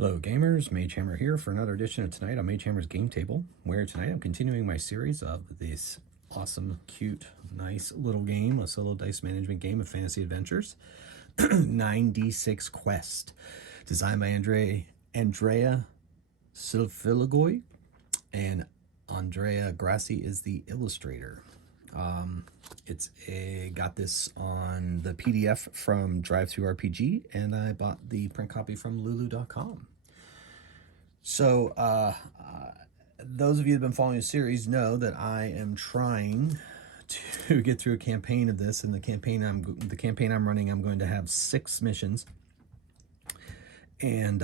Hello gamers, Magehammer here for another edition of Tonight on Magehammer's Game Table, where tonight I'm continuing my series of this awesome, cute, nice little game, a solo dice management game of fantasy adventures, 9d6 Quest, designed by Andrea Silfilogoy, and Andrea Grassi is the illustrator. Got this on the PDF from DriveThruRPG, and I bought the print copy from lulu.com. So those of you who have been following the series know that I am trying to get through a campaign of this. And the campaign I'm running, I'm going to have 6 missions, and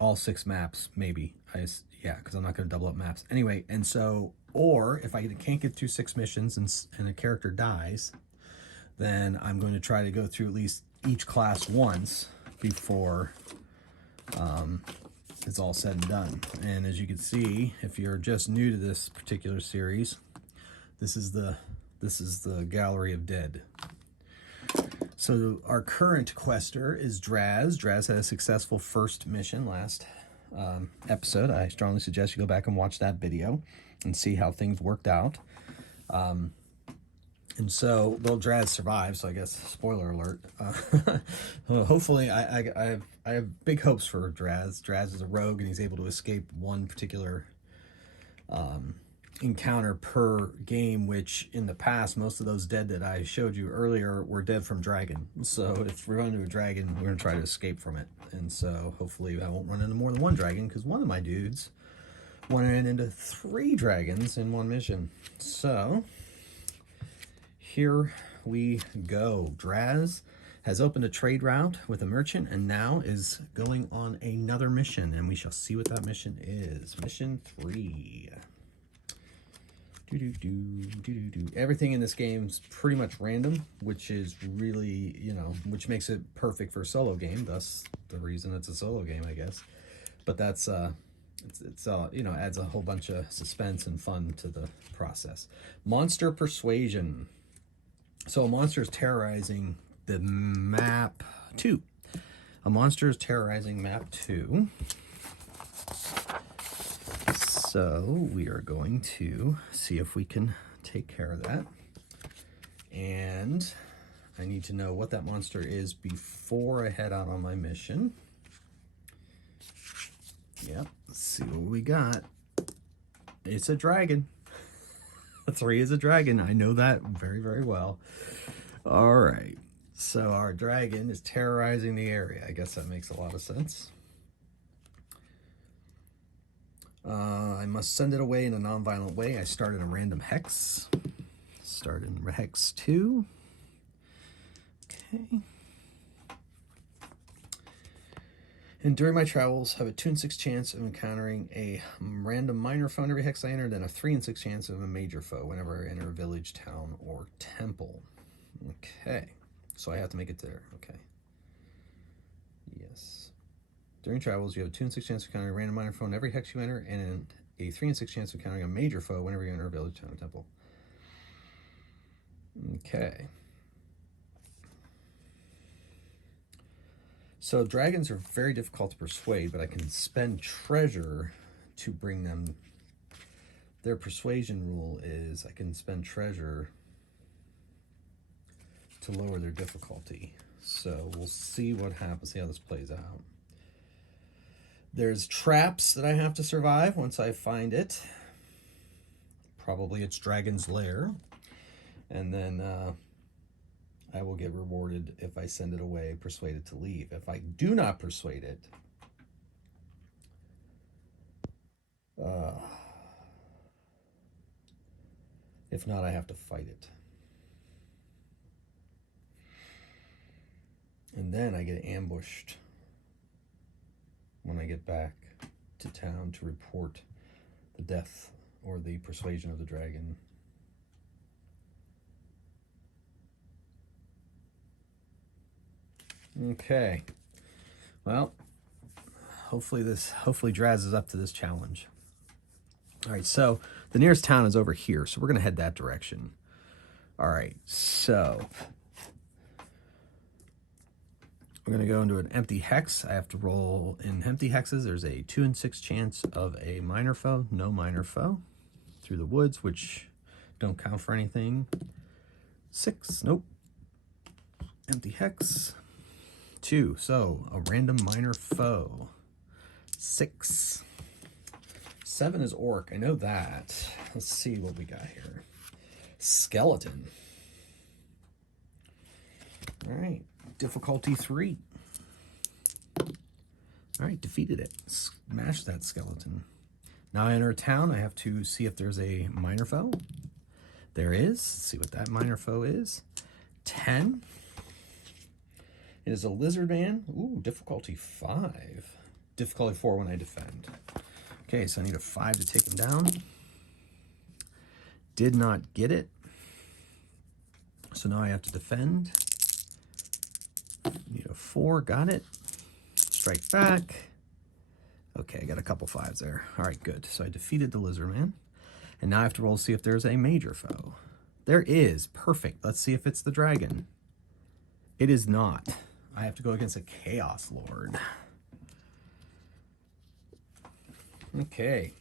all 6 maps, maybe. Because I'm not going to double up maps anyway. And so, or if I can't get through 6 missions and a character dies, then I'm going to try to go through at least each class once before it's all said and done. And as you can see, if you're just new to this particular series, this is the Gallery of Dead. So our current quester is Drazz. Drazz had a successful first mission last episode. I strongly suggest you go back and watch that video and see how things worked out. And so, well, Drazz survived, so I guess spoiler alert. Hopefully, I have big hopes for Drazz. Drazz is a rogue, and he's able to escape one particular encounter per game, which in the past, most of those dead that I showed you earlier were dead from dragon. So if we run into a dragon, we're going to try to escape from it. And so hopefully I won't run into more than one dragon, because one of my dudes went into 3 dragons in one mission. So here we go. Drazz has opened a trade route with a merchant and now is going on another mission, and we shall see what that mission is. Mission 3. Everything in this game is pretty much random, which is really, which makes it perfect for a solo game. Thus, the reason it's a solo game, I guess. But that's it's adds a whole bunch of suspense and fun to the process. Monster Persuasion. So a monster is terrorizing the map 2. A monster is terrorizing map 2. So we are going to see if we can take care of that. And I need to know what that monster is before I head out on my mission. Yep, let's see what we got. It's a dragon. 3 is a dragon. I know that very, very well. All right. So our dragon is terrorizing the area. I guess that makes a lot of sense. I must send it away in a non-violent way. I start in a random hex. Start in hex 2. Okay. And during my travels, have a 2 in 6 chance of encountering a random minor foe in every hex I enter, then a 3 in 6 chance of a major foe whenever I enter a village, town, or temple. Okay. So I have to make it there. Okay. Yes. During travels, you have a 2 in 6 chance of encountering a random minor foe in every hex you enter, and a 3 in 6 chance of encountering a major foe whenever you enter a village, town, or temple. Okay. So dragons are very difficult to persuade, but I can spend treasure to bring them. Their persuasion rule is I can spend treasure to lower their difficulty. So we'll see what happens, see how this plays out. There's traps that I have to survive once I find it. Probably it's Dragon's Lair. And then I will get rewarded if I send it away, persuade it to leave. If I do not persuade it, if not, I have to fight it. And then I get ambushed when I get back to town to report the death or the persuasion of the dragon. Okay. Well, hopefully Drazz is up to this challenge. All right, so the nearest town is over here, so we're going to head that direction. All right, so We're going to go into an empty hex. I have to roll in empty hexes. There's a 2 in 6 chance of a minor foe. No minor foe. Through the woods, which don't count for anything. 6. Nope. Empty hex. 2. So a random minor foe. 6. 7 is orc. I know that. Let's see what we got here. Skeleton. All right. Difficulty 3. All right. Defeated it. Smashed that skeleton. Now I enter a town. I have to see if there's a minor foe. There is. Let's see what that minor foe is. 10. It is a lizard man. Ooh, difficulty 5. Difficulty 4 when I defend. Okay, so I need a 5 to take him down. Did not get it. So now I have to defend. Need a 4, got it. Strike back. Okay, I got a couple 5s there. All right, good. So I defeated the lizard man. And now I have to roll to see if there's a major foe. There is. Perfect. Let's see if it's the dragon. It is not. I have to go against a Chaos Lord. Okay.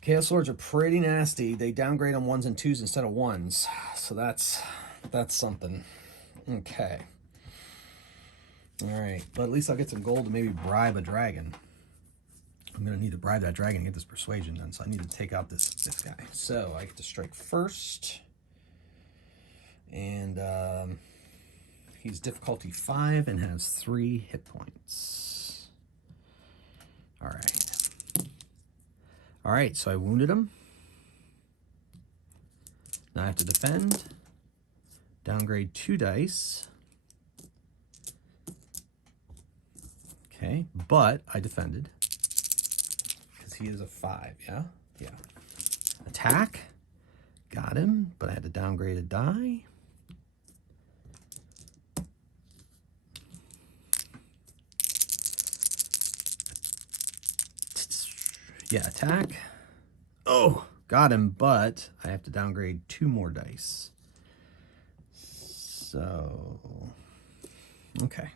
Chaos Lords are pretty nasty. They downgrade on 1s and 2s instead of 1s. So that's something. Okay. All right. But at least I'll get some gold to maybe bribe a dragon. I'm going to need to bribe that dragon to get this persuasion done. So I need to take out this guy. So I get to strike first. And he's difficulty 5 and has 3 hit points. All right. All right, so I wounded him. Now I have to defend. Downgrade 2 dice. Okay, but I defended. Because he is a 5, yeah? Yeah. Attack. Got him, but I had to downgrade a die. Yeah, attack. Oh, got him, but I have to downgrade 2 more dice. So, okay.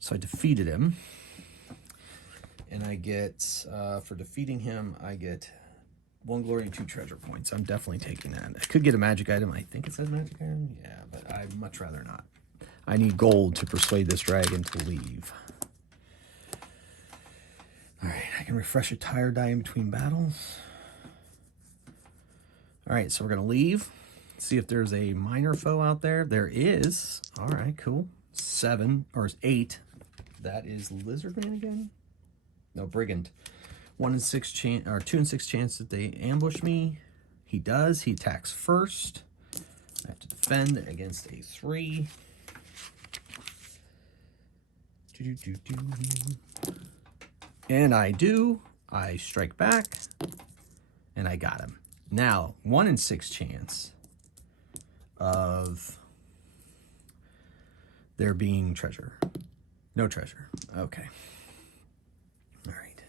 So I defeated him. And I get, for defeating him, I get 1 glory and 2 treasure points. I'm definitely taking that. I could get a magic item. I think it says magic item. Yeah, but I'd much rather not. I need gold to persuade this dragon to leave. All right, I can refresh a tire die in between battles. All right, so we're going to leave. See if there's a minor foe out there. There is. All right, cool. 7 or 8. That is Lizard Man again? No, Brigand. 1 in 6 chance or 2 in 6 chance that they ambush me. He does. He attacks first. I have to defend against a 3. And I do. I strike back. And I got him. Now, 1 in 6 chance of there being treasure. No treasure. Okay. All right.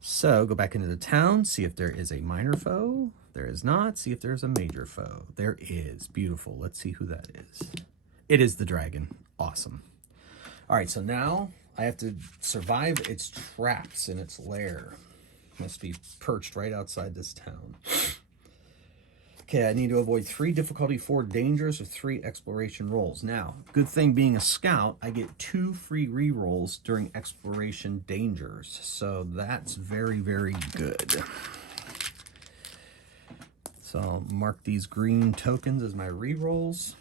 So, go back into the town. See if there is a minor foe. There is not. See if there's a major foe. There is. Beautiful. Let's see who that is. It is the dragon. Awesome. All right, so now I have to survive its traps in its lair. Must be perched right outside this town. Okay, I need to avoid 3 difficulty 4 dangers or 3 exploration rolls. Now, good thing being a scout, I get 2 free re-rolls during exploration dangers. So that's very, very good. So I'll mark these green tokens as my re-rolls.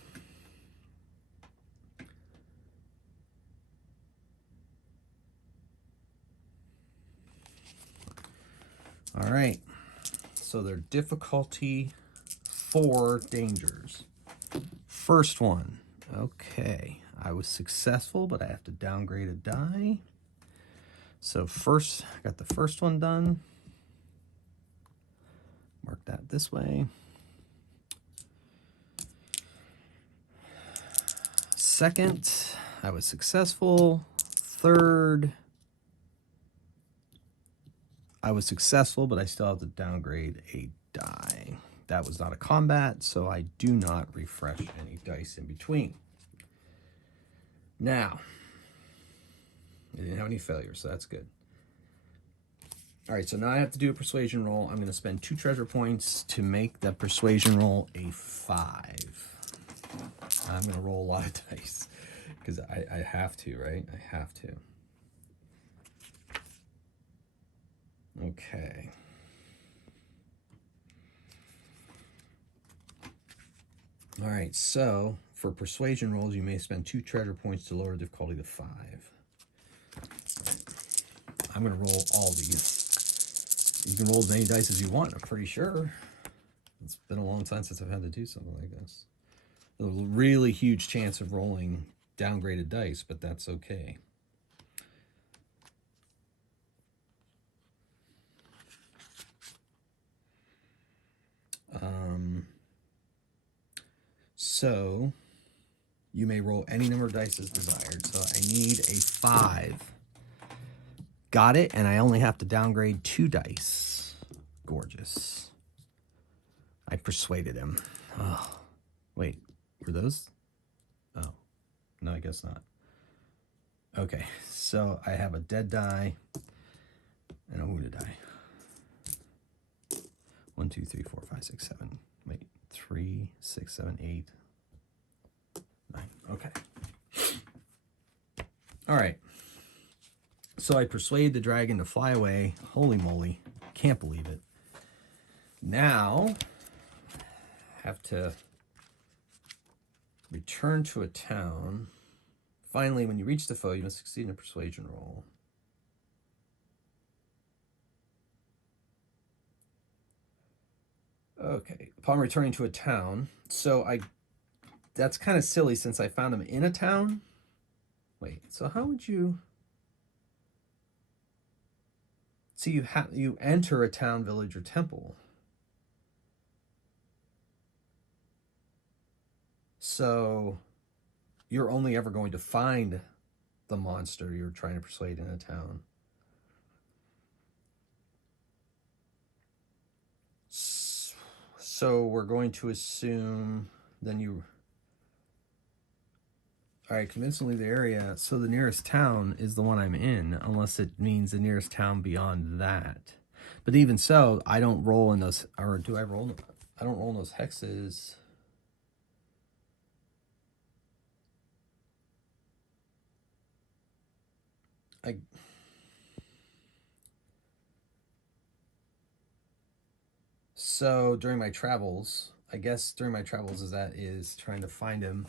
All right, so they're difficulty 4 dangers. First one, okay, I was successful, but I have to downgrade a die. So first, I got the first one done. Mark that this way. Second, I was successful. Third, I was successful, but I still have to downgrade a die. That was not a combat, so I do not refresh any dice in between. Now, I didn't have any failures, so that's good. All right, so now I have to do a persuasion roll. I'm going to spend 2 treasure points to make the persuasion roll a 5. I'm going to roll a lot of dice because I have to, right? I have to. Okay. All right, so for persuasion rolls, you may spend 2 treasure points to lower the difficulty to 5. I'm going to roll all these. You can roll as many dice as you want, I'm pretty sure. It's been a long time since I've had to do something like this. There's a really huge chance of rolling downgraded dice, but that's okay. So you may roll any number of dice as desired. So I need a 5. Got it, and I only have to downgrade 2 dice. Gorgeous. I persuaded him. Oh, wait, were those? Oh, no, I guess not. Okay, so I have a dead die and a wounded die. 1, 2, 3, 4, 5, 6, 7. Wait, 3, 6, 7, 8, 9. Okay. All right. So I persuade the dragon to fly away. Holy moly. Can't believe it. Now, I have to return to a town. Finally, when you reach the foe, you must succeed in a persuasion roll. Okay. Upon returning to a town. So that's kind of silly since I found him in a town. Wait, so how would you... So you enter a town, village, or temple. So you're only ever going to find the monster you're trying to persuade in a town. So we're going to assume then you... All right, convincingly the area. So the nearest town is the one I'm in, unless it means the nearest town beyond that. But even so, I don't roll in those, or do I roll? I don't roll in those hexes. So during my travels, I guess during my travels is trying to find him.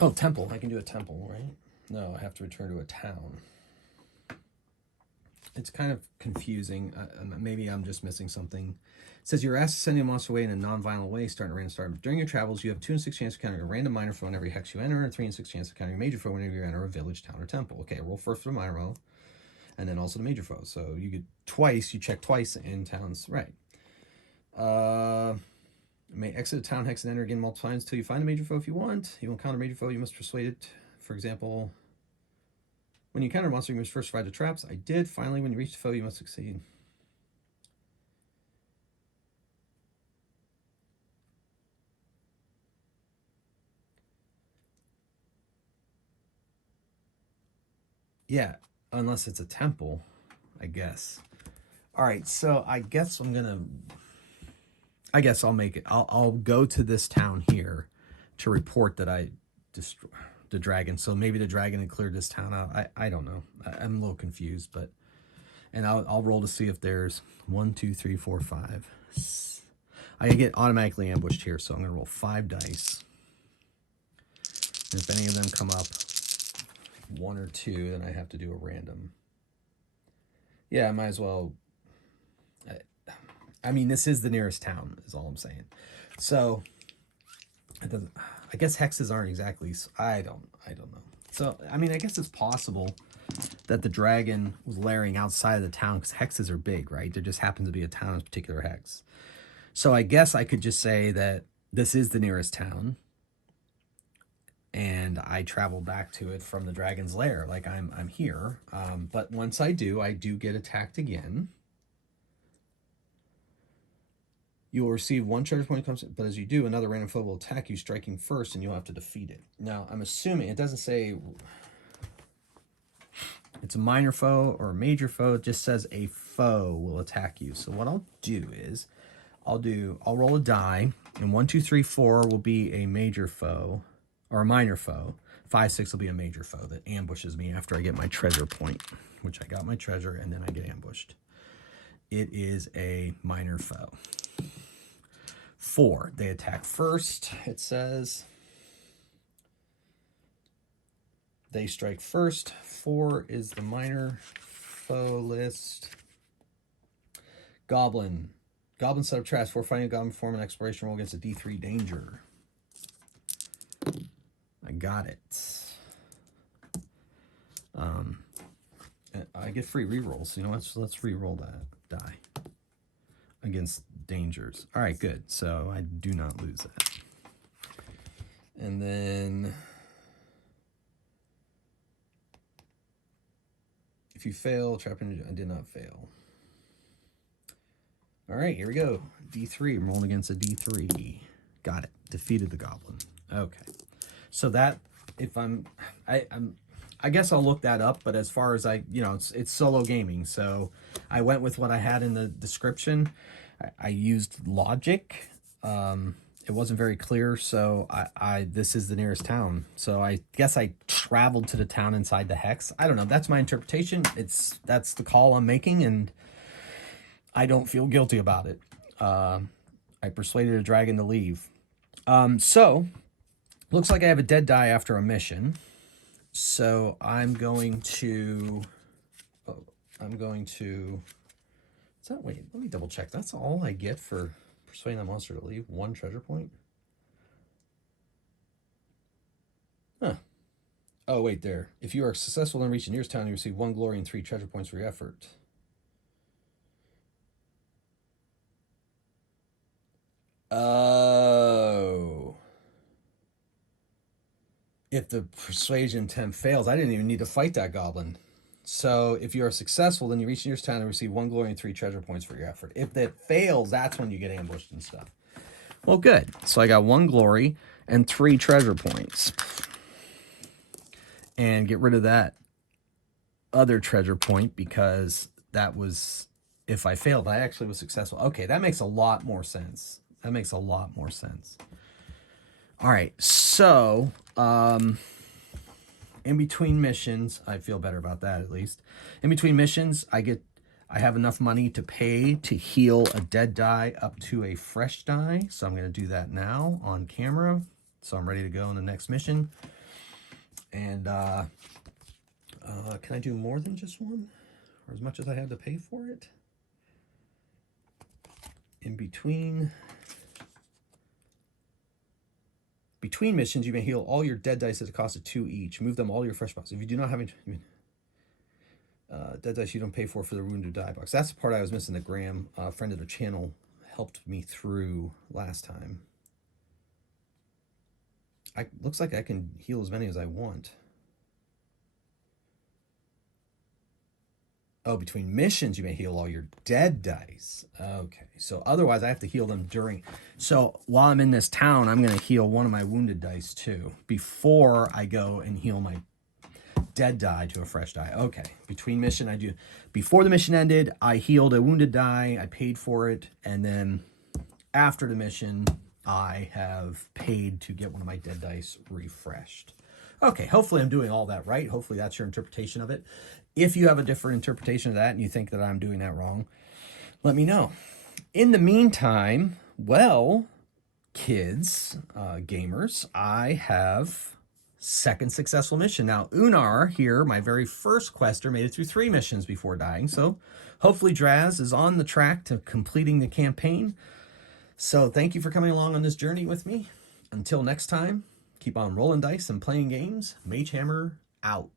Oh, temple. I can do a temple, right? No, I have to return to a town. It's kind of confusing. Maybe I'm just missing something. It says you're asked to send a monster away in a non-violent way, starting a random start. During your travels, you have 2 in 6 chance of encountering a random minor foe in every hex you enter, and 3 in 6 chance of encountering a major foe whenever you enter a village, town, or temple. Okay, roll first for the minor foe, and then also the major foe. So you get twice. You check twice in towns, right? You may exit a town hex and enter again multiple times until you find a major foe if you want. You will encounter a major foe, you must persuade it. For example, when you encounter a monster, you must first survive the traps. I did. Finally, when you reach the foe, you must succeed. Yeah, unless it's a temple, I guess. All right, so I guess I'll make it. I'll go to this town here to report that I destroy the dragon. So maybe the dragon had cleared this town out. I don't know. I'm a little confused, but and I'll roll to see if there's 1, 2, 3, 4, 5. I get automatically ambushed here, so I'm gonna roll 5 dice. And if any of them come up 1 or 2, then I have to do a random. Yeah, I might as well. I mean, this is the nearest town, is all I'm saying. So, I guess hexes aren't exactly. I don't know. So, I mean, I guess it's possible that the dragon was lairing outside of the town because hexes are big, right? There just happens to be a town with a particular hex. So, I guess I could just say that this is the nearest town, and I travel back to it from the dragon's lair. Like I'm here. But once I do get attacked again. You will receive 1 treasure point comes, but as you do, another random foe will attack you, striking first, and you'll have to defeat it. Now, I'm assuming, it doesn't say it's a minor foe or a major foe. It just says a foe will attack you. So what I'll do is, I'll roll a die, and 1, 2, 3, 4 will be a major foe, or a minor foe. 5, 6 will be a major foe that ambushes me after I get my treasure point, which I got my treasure, and then I get ambushed. It is a minor foe. 4, they attack first, it says. They strike first. 4 is the minor foe list. Goblin. Goblin set up traps. 4 fighting a goblin, perform an exploration roll against a D3 danger. I got it. I get free rerolls. You know, let's re-roll that die against dangers. All right, good. So I do not lose that. And then if you fail, trap in. I did not fail. All right, here we go. D3. I'm rolling against a D3. Got it. Defeated the goblin. Okay. So that, if I guess I'll look that up, but as far as it's solo gaming, so I went with what I had in the description. I used logic. It wasn't very clear, so this is the nearest town. So I guess I traveled to the town inside the hex. I don't know. That's my interpretation. That's the call I'm making, and I don't feel guilty about it. I persuaded a dragon to leave. So looks like I have a dead die after a mission. So I'm going to, wait, let me double check. That's all I get for persuading that monster to leave? 1 treasure point? Huh. Oh, wait, there. If you are successful in reaching nearest town, you receive 1 glory and 3 treasure points for your effort. Oh. If the persuasion attempt fails, I didn't even need to fight that goblin. So if you are successful, then you reach nearest town and receive 1 glory and 3 treasure points for your effort. If that fails, that's when you get ambushed and stuff. Well, good. So I got 1 glory and 3 treasure points. And get rid of that other treasure point because that was, if I failed, I actually was successful. Okay, that makes a lot more sense. That makes a lot more sense. All right, so in between missions, I feel better about that at least. In between missions, I have enough money to pay to heal a dead die up to a fresh die. So I'm going to do that now on camera. So I'm ready to go on the next mission. And can I do more than just one? Or as much as I had to pay for it? In between missions, you may heal all your dead dice at a cost of 2 each. Move them all to your fresh box. If you do not have any dead dice you don't pay for the wounded die box. That's the part I was missing that Graham, friend of the channel, helped me through last time. Looks like I can heal as many as I want. Oh, between missions, you may heal all your dead dice. Okay, so otherwise I have to heal them during. So while I'm in this town, I'm going to heal one of my wounded dice too before I go and heal my dead die to a fresh die. Okay, between mission, before the mission ended, I healed a wounded die. I paid for it. And then after the mission, I have paid to get one of my dead dice refreshed. Okay, hopefully I'm doing all that right. Hopefully that's your interpretation of it. If you have a different interpretation of that and you think that I'm doing that wrong, let me know. In the meantime, well, kids, gamers, I have second successful mission. Now, Unar here, my very first quester, made it through 3 missions before dying. So hopefully Drazz is on the track to completing the campaign. So thank you for coming along on this journey with me. Until next time, keep on rolling dice and playing games. Magehammer out.